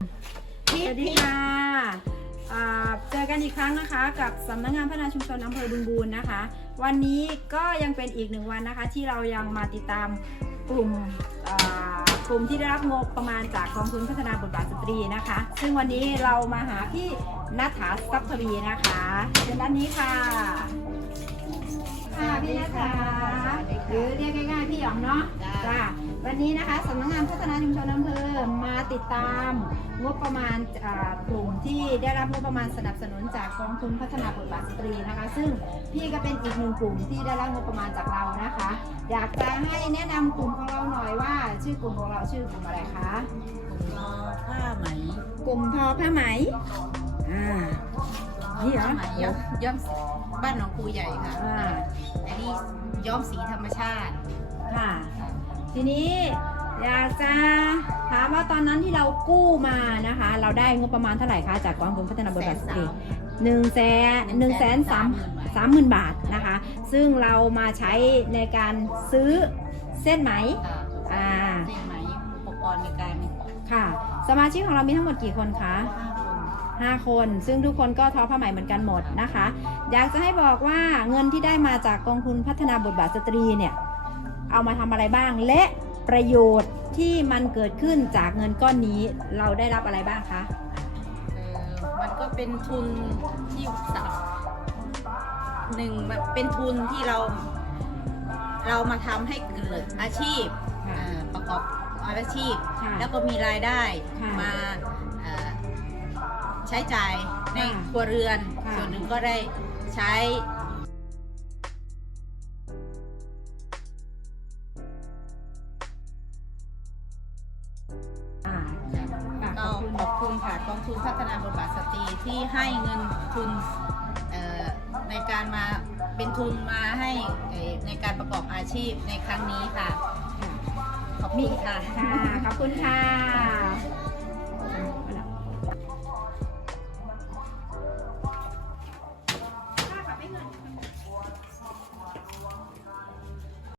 สวัสดีค่ะเจอกันอีกครั้งนะคะกับสำนักงานพัฒนาชุมชนอำเภอบึงบูรณ์นะคะ วันนี้ก็ยังเป็นอีกหนึ่งวันนะคะ ที่เรายังมาติดตามกลุ่มกลุ่มที่ได้รับงบประมาณจากกองทุนพัฒนาบทบาทสตรีนะคะ ซึ่งวันนี้เรามาหาพี่นัฐาทรัพย์ทวีนะคะเป็นด้านนี้ค่ะค่ะพี่นัฐาหรือเรียกง่ายๆพี่หยองเนาะจ้าวันนี้นะคะสำนักงานพัฒนาชุมชนอำเภอมา ติดตามงบประมาณอ่ากลุ่มที่ได้รับงบประมาณสนับสนุนจากกองทุนพัฒนาบทบาทสตรีนะคะ ซึ่งพี่ก็เป็นอีกหนึ่งกลุ่มที่ได้รับงบประมาณจากเรานะคะ อยากจะให้แนะนำกลุ่มของเราหน่อยว่า ชื่อกลุ่มของเราชื่อกลุ่มอะไรคะรอผ้าไหม กลุ่มทอผ้าไหมอ่านี่เหรอผ้าไหมย้อมย้อมสีบ้านหนองคูใหญ่ค่ะอ่าอันนี้ย้อมสีธรรมชาติค่ะทีนี้ อยากจะถามว่าตอนนั้นที่เรากู้มานะคะ เราได้งบประมาณเท่าไหร่คะจากกองทุนพัฒนาบทบาทสตรีหนึ่งแสนหนึ่งแสนสามสามหมื่นบาทนะคะ ซึ่งเรามาใช้ในการซื้อเส้นไหมค่ะอ่าเส้นไหมอุปกรณ์ในการค่ะ สมาชิกของเรามีทั้งหมดกี่คนคะห้าคน5คน ซึ่งทุกคนก็ทอผ้าไหมเหมือนกันหมดนะคะ อยากจะให้บอกว่าเงินที่ได้มาจากกองทุนพัฒนาบทบาทสตรีเนี่ย เอามาทำอะไรบ้างและ ประโยชน์ที่มันเกิดขึ้นจากเงินก้อนนี้เราได้รับอะไรบ้างคะ เออมันก็เป็นทุนที่สับหนึ่งแบบเป็นทุนที่เรา เรามาทำให้เกิดอาชีพค่ะอ่าประกอบอาชีพ ค่ะแล้วก็มีรายได้ค่ะมาเอ่อใช้จ่ายในค่ะครัวเรือน ค่ะ ส่วนหนึ่งก็ได้ใช้ ก็อบคุณขอบคุณค่ะกองทุนพัฒนาบทบาทสตรีที่ให้เงินทุนเอ่อในการมาเป็นทุนมาให้เอ่อในการประกอบอาชีพในครั้งนี้ค่ะ ขอบคุณค่ะค่ะขอบคุณค่ะ